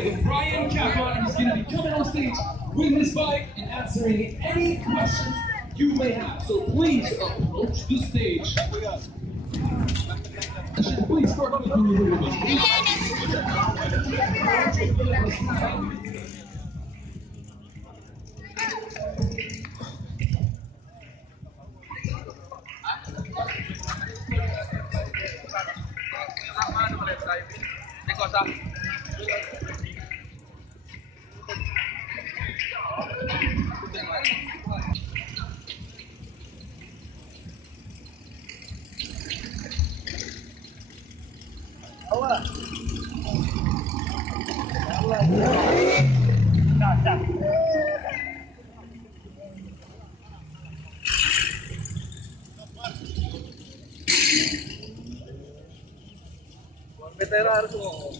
have Brian Kaplan, who's going to be coming on stage with his bike and answering any questions you may have. So please approach the stage. Please start with the Veteran harus ngomong.